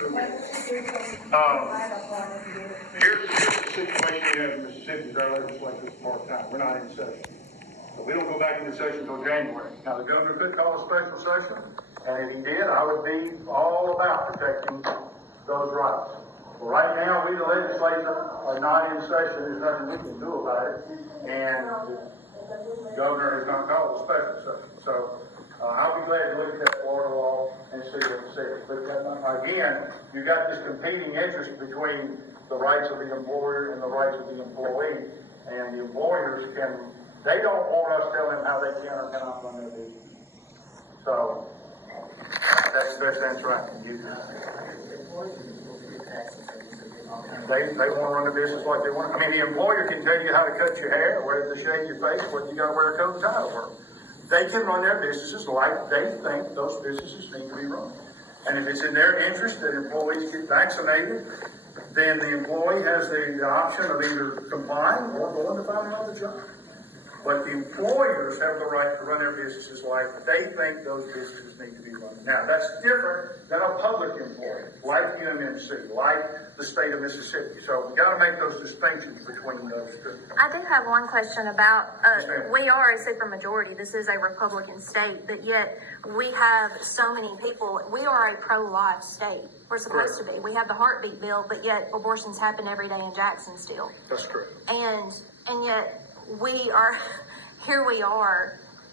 Here's the situation we have in Mississippi. Our legislature is part-time. We're not in session. So we don't go back into session until January. Now, the governor could call a special session, and if he did, I would be all about protecting those rights. But right now, we, the legislature, are not in session. There's nothing we can do about it. And the governor has not called a special session. So I'll be glad to look at that Florida law and see what it says. But again, you've got this competing interest between the rights of the employer and the rights of the employee. And the employers they don't want us telling them how they can or cannot run their business. So that's the best answer I can give you. They want to run the business like they want. I mean, the employer can tell you how to cut your hair, where to shave your face, whether you got to wear a coat and tie to work. They can run their businesses like they think those businesses need to be run. And if it's in their interest that employees get vaccinated, then the employee has the option of either complying or going to find another job. But the employers have the right to run their businesses like they think those businesses need to be run. Now, that's different than a public employee, like UMMC, like the state of Mississippi. So we've got to make those distinctions between those two. I do have one question about, we are a supermajority. This is a Republican state, but yet we have so many people. We are a pro-life state. We're supposed to be. We have the heartbeat bill, but yet abortions happen every day in Jackson still. That's correct. And yet we are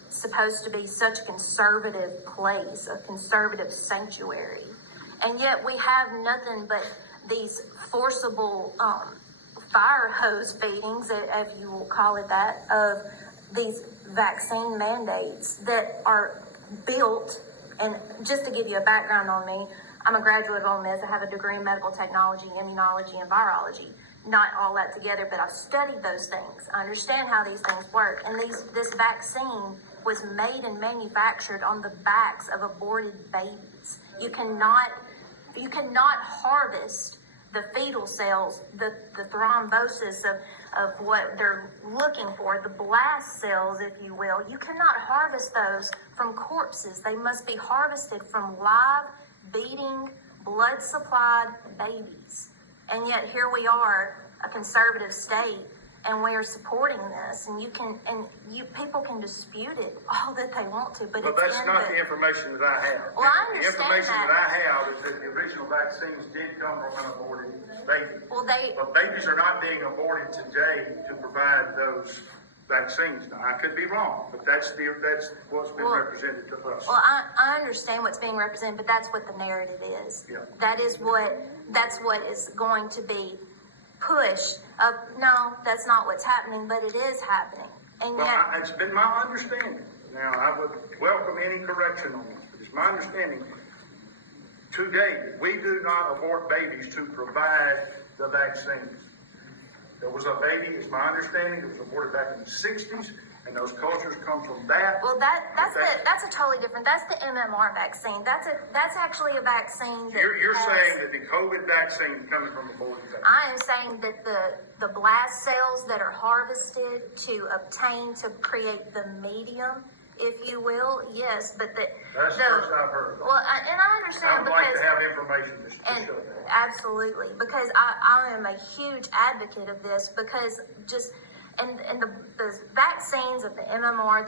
supposed to be such a conservative place, a conservative sanctuary. And yet we have nothing but these forcible fire hose feedings, if you will call it that, of these vaccine mandates that are built. And just to give you a background on me, I'm a graduate of Ole Miss. I have a degree in medical technology, immunology, and virology. Not all that together, but I've studied those things. I understand how these things work. And this vaccine was made and manufactured on the backs of aborted babies. You cannot harvest the fetal cells, the thrombosis of what they're looking for, the blast cells, if you will. You cannot harvest those from corpses. They must be harvested from live, beating, blood-supplied babies. And yet here we are, a conservative state, and we are supporting this. And people can dispute it all that they want to, but that's not the information that I have. Well, I understand the information that. I have is that the original vaccines did come from an aborted baby. But babies are not being aborted today to provide those vaccines. Now, I could be wrong, but that's what's been represented to us. Well, I understand what's being represented, but that's what the narrative is. Yeah. That's what is going to be pushed. No, that's not what's happening, but it is happening. And it's been my understanding. Now, I would welcome any correction on this, but it's my understanding. Today, we do not abort babies to provide the vaccines. There was a baby, it's my understanding, it was aborted back in the 60s, and those cultures come from that. Well, that's a totally different. That's the MMR vaccine. That's actually a vaccine that you're saying that the COVID vaccine is coming from aborted babies. I am saying that the blast cells that are harvested to obtain to create the medium, if you will, yes, but that's the first I've heard. Well, and I understand I would like to have information to show that. Absolutely, because I am a huge advocate of this, because and the vaccines of the MMR,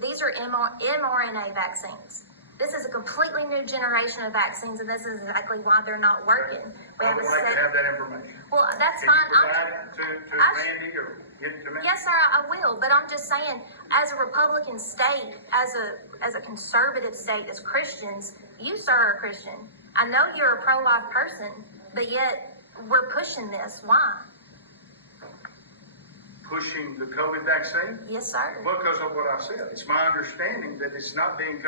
these are mRNA vaccines. This is a completely new generation of vaccines, and this is exactly why they're not working. I would like to have that information. Well, that's Can fine. you provide it to Randy or get it to me? Yes, sir, I will. But I'm just saying, as a Republican state, as a conservative state, as Christians, you, sir, are a Christian. I know you're a pro-life person, but yet we're pushing this. Why? Pushing the COVID vaccine? Yes, sir. Because of what I said. It's my understanding that it's not coming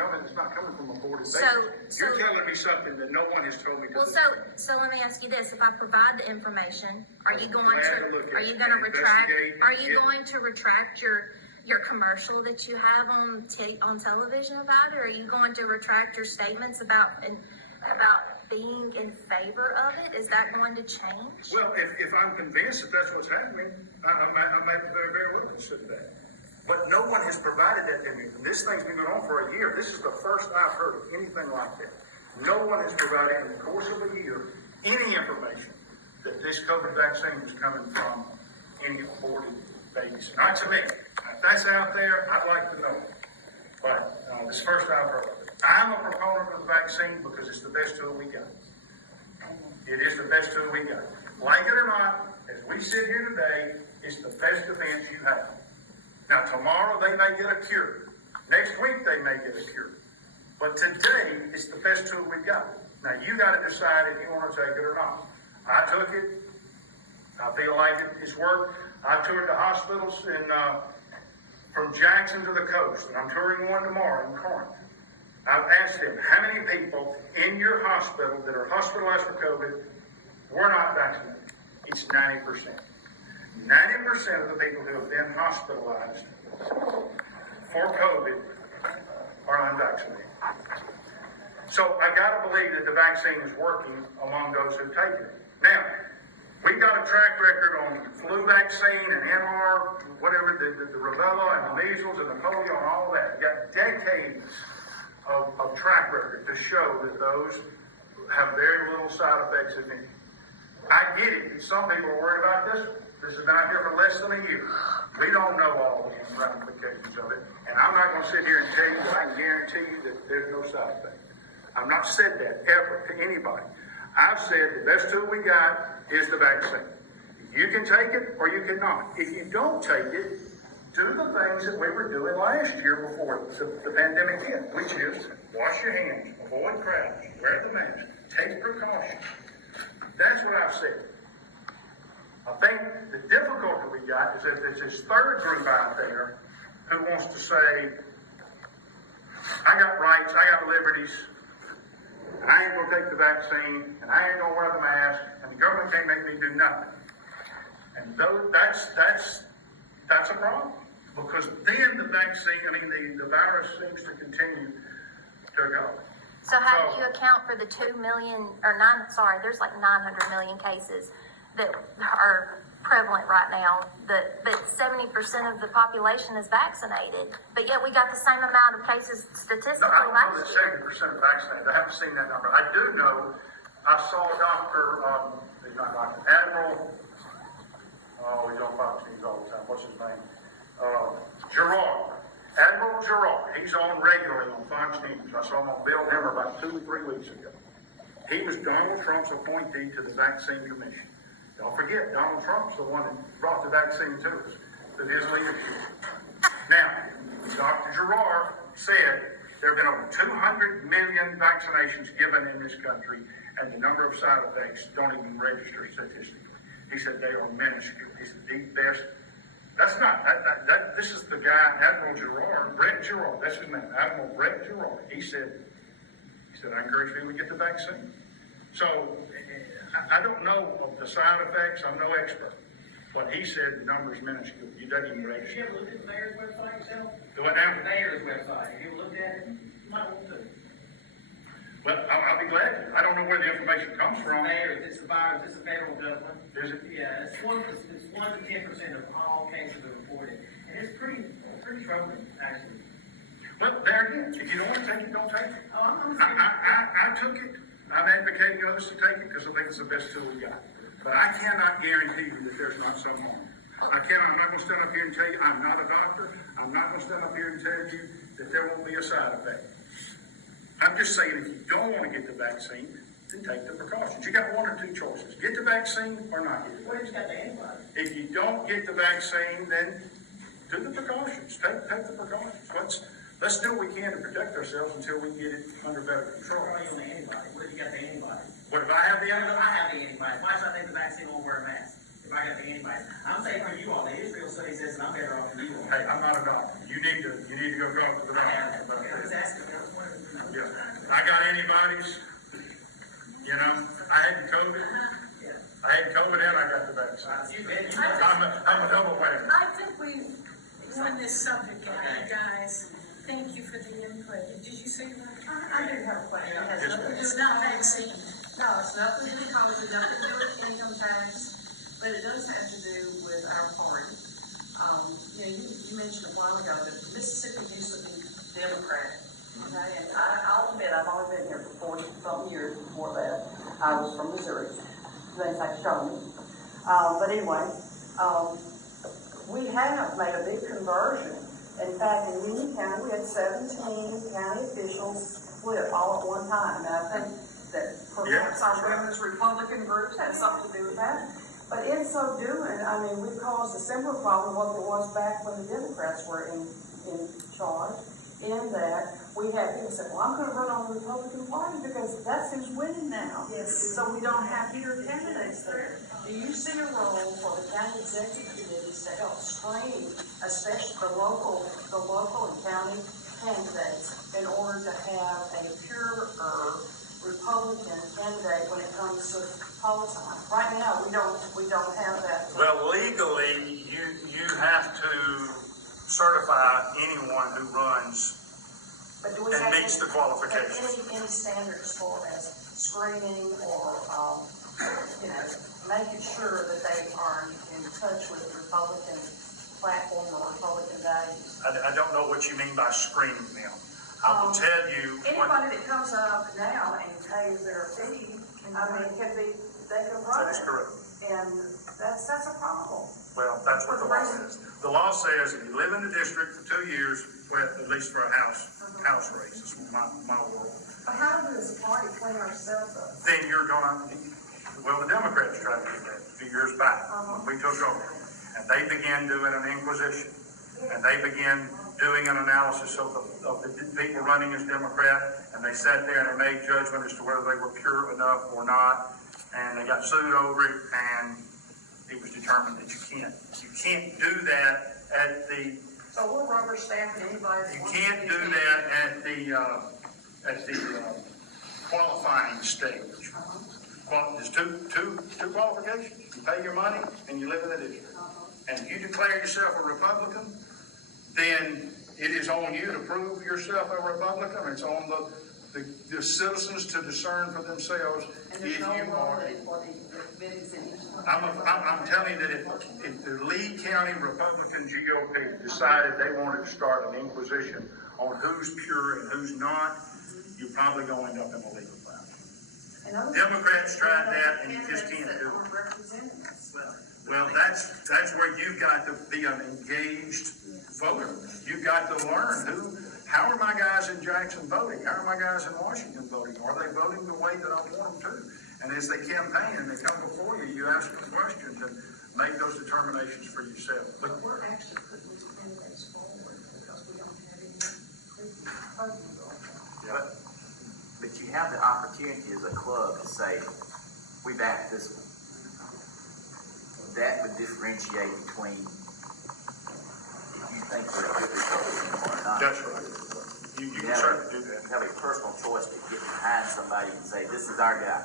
from aborted babies. You're telling me something that no one has told me to do. So let me ask you this. If I provide the information, are you going to retract your commercial that you have on television about it? Or are you going to retract your statements about being in favor of it? Is that going to change? Well, if I'm convinced that that's what's happening, I may very well consider that. But no one has provided that to me. This thing's been going on for a year. This is the first I've heard of anything like that. No one has provided in the course of a year any information that this COVID vaccine is coming from any aborted babies. Not to me. If that's out there, I'd like to know. But this is the first I've heard of it. I'm a proponent of the vaccine because it's the best tool we got. It is the best tool we got. Like it or not, as we sit here today, it's the best defense you have. Now, tomorrow they may get a cure. Next week they may get a cure. But today, it's the best tool we got. Now, you got to decide if you want to take it or not. I took it. I feel like it's worked. I toured the hospitals from Jackson to the coast, and I'm touring one tomorrow in Corinth. I've asked them, how many people in your hospital that are hospitalized for COVID were not vaccinated? It's 90%. 90% of the people who have been hospitalized for COVID are unvaccinated. So I got to believe that the vaccine is working among those who take it. Now, we got a track record on flu vaccine and MR, whatever, the rubella and the measles and the polio and all that. We got decades of track record to show that those have very little side effects, if any. I get it. Some people are worried about this one. This has been out here for less than a year. We don't know all the ramifications of it. And I'm not going to sit here and tell you that I can guarantee you that there's no side effect. I've not said that ever to anybody. I've said the best tool we got is the vaccine. You can take it or you cannot. If you don't take it, do the things that we were doing last year before the pandemic hit, which is wash your hands, avoid crowds, wear the mask, take precautions. That's what I've said. I think the difficulty we got is that there's this third group out there who wants to say, I got rights, I got liberties, and I ain't going to take the vaccine, and I ain't going to wear the mask, and the government can't make me do nothing. And that's a problem. Because then the vaccine, the virus seems to continue to go. So how do you account for the 2 million, there's like 900 million cases that are prevalent right now, but 70% of the population is vaccinated, but yet we got the same amount of cases statistically I don't know last that year. 70% vaccinated. I haven't seen that number. I do know, I saw Admiral, he's on Fox News all the time. What's his name? Gerard. Admiral Gerard. He's on regularly on Fox News. I saw him on Bill Hemmer about 2 or 3 weeks ago. He was Donald Trump's appointee to the Vaccine Commission. Don't forget, Donald Trump's the one that brought the vaccine to us, with his leadership. Now, Dr. Gerard said there have been over 200 million vaccinations given in this country, and the number of side effects don't even register statistically. He said they are minuscule. He's the best. That's not, this is the guy, Admiral Gerard, Brett Gerard, that's his name, Admiral Brett Gerard. He said, I encourage people to get the vaccine. So, I don't know of the side effects. I'm no expert. But he said the number is minuscule. You don't even register. Have you ever looked at the mayor's website yourself? Do what now? The mayor's website. Have you ever looked at it? You might want to. Well, I'll be glad to. I don't know where the information comes from. Mayor, it's a virus. It's a federal government. Is it? Yeah, it's 1 to 10% of all cases are reported, and it's pretty troubling, actually. Well, there again, if you don't want to take it, don't take it. Oh, I'm I took it. I'm advocating others to take it because I think it's the best tool we got. But I cannot guarantee you that there's not some harm. I'm not going to stand up here and tell you I'm not a doctor. I'm not going to stand up here and tell you that there won't be a side effect. I'm just saying if you don't want to get the vaccine, then take the precautions. You got 1 or 2 choices. Get the vaccine or not get the What if you vaccine. got the antibody? If you don't get the vaccine, then do the precautions. Take the precautions. Let's do what we can to protect ourselves until we get it under better control. What are you on the antibody? What if you got the antibody? What if I have the antibody? I have the antibody. Why should I take the vaccine and wear a mask if I got the antibody? I'm saying for you all, the Israel study says that I'm better off than you all. Hey, I'm not a doctor. You need to go talk to the I doctor have. about Okay, I'm just that. asking. I was wondering. Yeah, I got antibodies. I had COVID. Yeah. I had COVID and I got the vaccine. I'm a double whammy. I think we've run this subject out, guys. Thank you for the input. Did you say that? I do have a question. It has nothing to do with the vaccine. No, it's nothing to do with college, it's nothing to do with income tax, but it does have to do with our party. You mentioned a while ago that Mississippi used to be Democrat, Okay, and I'll admit, I've only been here for 40-something years. Before that, I was from Missouri. They say show me. But anyway, we have made a big conversion. In fact, in Union County, we had 17 county officials split all at one time. And I think that perhaps our women's Republican groups had something to do with that. But in so doing, I mean, we've caused a similar problem what there was back when the Democrats were in charge, in that we had people say, well, I'm going to run on the Republican Party because that's who's winning now. Yes. So we don't have peer candidates there. Do you see a role for the county executive committees to help screen, especially the local and county candidates, in order to have a purer Republican candidate when it comes to politics? Right now, we don't have that. Well, legally, you have to certify anyone who runs and meets the qualifications. Any standards for as screening or, making sure that they are in touch with the Republican platform or Republican values? I don't know what you mean by screening them. I will tell you. Anybody that comes up now and pays their fee, they can run. That is correct. And that's a problem. Well, that's what the law says. The law says if you live in the district for 2 years, well, at least for a house race, is my world. But how does the party clean ourselves up? Then you're gonna, well, the Democrats tried to do that a few years back when we took over. And they began doing an inquisition. And they began doing an analysis of the people running as Democrat. And they sat there and they made judgment as to whether they were pure enough or not. And they got sued over it, and it was determined that you can't do that at the. So we're rubber stamping anybody. You can't do that at the qualifying stage. There's two qualifications. You pay your money and you live in the district. And if you declare yourself a Republican, then it is on you to prove yourself a Republican. It's on the citizens to discern for themselves if you are. I'm telling you that if the Lee County Republican GOP decided they wanted to start an inquisition on who's pure and who's not, you're probably going to end up in a legal battle. Democrats tried that, and you just can't do it. Well, that's where you've got to be an engaged voter. You've got to learn how are my guys in Jackson voting? How are my guys in Washington voting? Are they voting the way that I want them to? And as they campaign and they come before you, you ask them questions and make those determinations for yourself. But we're actually putting these candidates forward because we don't have any. But you have the opportunity as a club to say, we back this one. That would differentiate between if you think we're a good Republican or not. That's right. You can certainly do that. You have a personal choice to get behind somebody and say, this is our guy.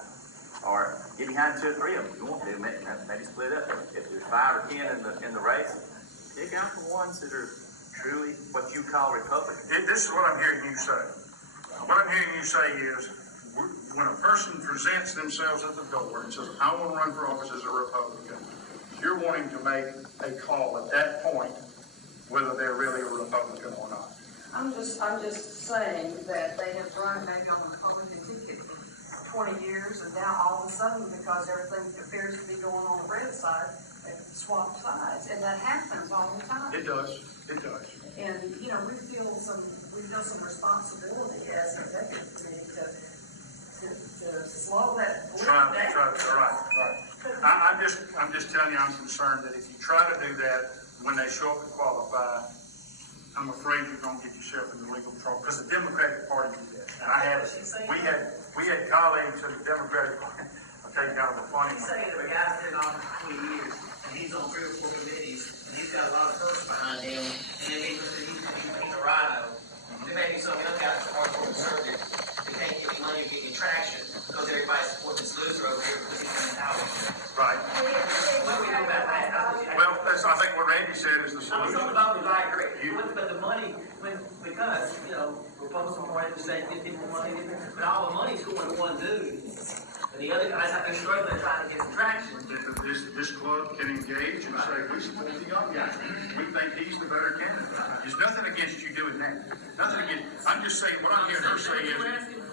Or get behind 2 or 3 of them if you want to, maybe split up. If there's 5 or 10 in the race, pick out the ones that are truly what you call Republican. This is what I'm hearing you say. What I'm hearing you say is, when a person presents themselves at the door and says, I want to run for office as a Republican, you're wanting to make a call at that point whether they're really a Republican or not. I'm just saying that they have run maybe on the Republican ticket for 20 years, and now all of a sudden, because everything appears to be going on the red side, they swap sides, and that happens all the time. It does. And we feel some responsibility as an executive committee to slow that. Right. I'm just telling you, I'm concerned that if you try to do that when they show up to qualify, I'm afraid you're going to get yourself in legal trouble because the Democratic Party did that. And we had colleagues in the Democratic Party. I'll tell you kind of a funny one. You say the guy's been on for 20 years and he's on 3 or 4 committees and he's got a lot of perks behind him and then he's a rhino. There may be some young guys that are more conservative that can't get any money or get any traction because everybody's supporting this loser over here because he's in power. Right. What do we do about that? Well, I think what Randy said is the I'm solution. talking about the I agree. But the money, because, Republican Party was saying 50 more money, but all the money's going to one dude. And the the other guys have been struggling trying to get some traction. This club can engage and say, we support the young guy. We think he's the better candidate. There's nothing against you doing that. Nothing against, I'm just saying, what I'm hearing her say is,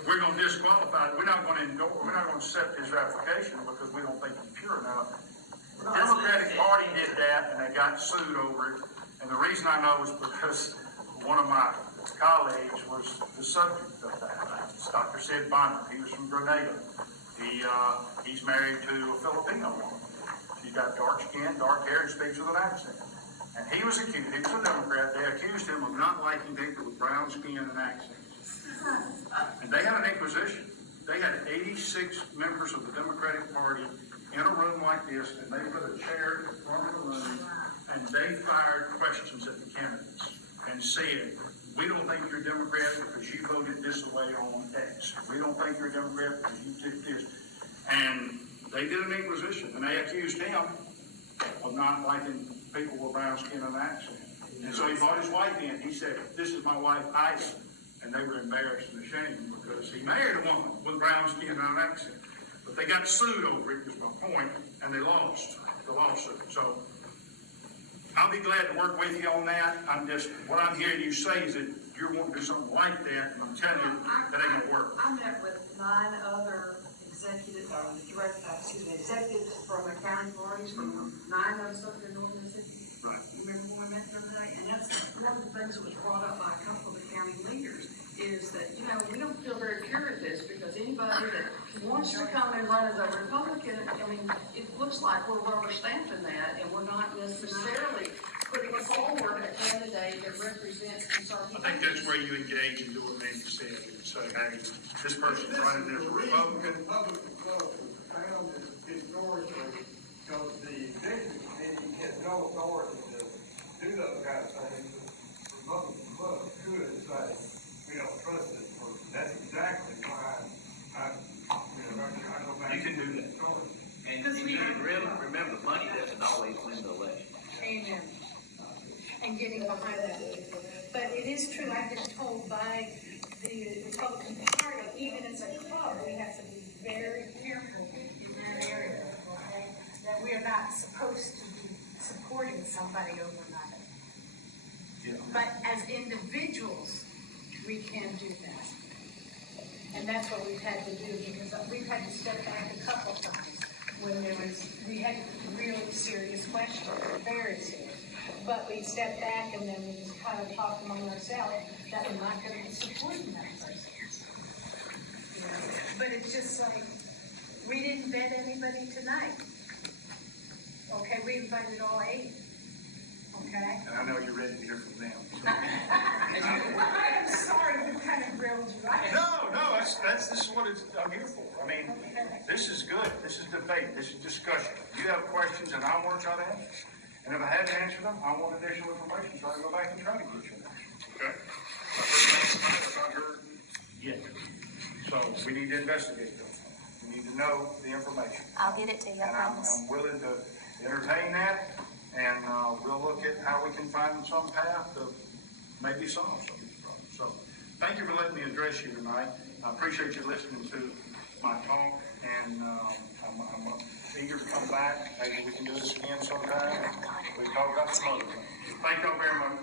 we're gonna disqualify, we're not gonna accept his application because we don't think he's pure enough. The Democratic Party did that and they got sued over it. And the reason I know is because one of my colleagues was the subject of that. It's Dr. Sid Bonner. He was from Grenada. He's married to a Filipino woman. She's got dark skin, dark hair, and speaks with an accent. And he was accused, he was a Democrat, they accused him of not liking people with brown skin and accents. And they had an inquisition. They had 86 members of the Democratic Party in a room like this, and they put a chair in front of the room, and they fired questions at the candidates and said, we don't think you're a Democrat because you voted this way on X. We don't think you're a Democrat because you did this. And they did an inquisition, and they accused him of not liking people with brown skin and accent. And so he brought his wife in. He said, this is my wife, Ida. And they were embarrassed and ashamed because he married a woman with brown skin and an accent. But they got sued over it, is my point, and they lost the lawsuit. So I'll be glad to work with you on that. What I'm hearing you say is that you're wanting to do something like that, and I'm telling you, that ain't gonna work. I met with 9 other executives from the county parties, from 9 of us up in North Mississippi. Right. You remember when we met the other day? And that's one of the things that was brought up by a couple of the county leaders, is that, we don't feel very pure at this because anybody that wants to come and run as a Republican, it looks like we're rubber stamping that, and we're not necessarily putting forward a candidate that represents conservative. I think that's where you engage and do what Nancy said, and say, hey, this person's running as a Republican. Public club found historically, because the executive committee has no authority to do those kind of things. The Republican club could say, we don't trust this person. That's exactly why I go back. You can do that. And you really remember, money doesn't always win the election. Amen. And getting behind that. But it is true, I've been told by the Republican Party, even as a club, we have to be very careful in that area, okay? That we are not supposed to be supporting somebody overnight. Yeah. But as individuals, we can do that. And that's what we've had to do, because we've had to step back a couple of times when we had really serious questions, very serious. But we stepped back and then we just kind of talked among ourselves that we're not going to be supporting that person. But it's just like, we didn't vet anybody tonight. Okay, we invited all 8. Okay? And I know you're ready to hear from them. I'm sorry, we kind of grilled you, right? No, this is what I'm here for. I mean, this is good. This is debate. This is discussion. You have questions and I want to try to answer. And if I hadn't answered them, I want additional information, so I can go back and try to get you an answer. Okay? I've not heard yet. So we need to investigate them. We need to know the information. I'll get it to you, I And promise. I'm willing to entertain that, and we'll look at how we can find some path to maybe solve some of these problems. So thank you for letting me address you tonight. I appreciate you listening to my talk, and I'm eager to come back. Maybe we can do this again sometime. We can talk about some other things. Thank y'all very much.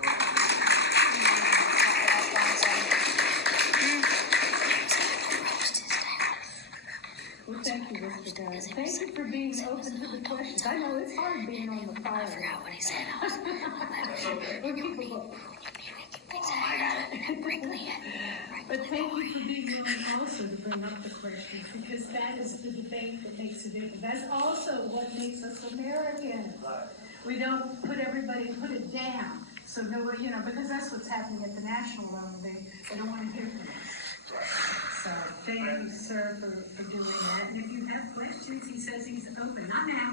Well, thank you, Mr. Gunn. Thank you for being open to the questions. I know it's hard being on the fire. I forgot what he said. When people look. But thank you for being willing also to bring up the questions, because that is the debate that makes a difference. That's also what makes us American. We don't put it down. So nobody, because that's what's happening at the national level. They don't want to hear from us. So thank you, sir, for doing that. And if you have questions, he says he's open. Not now.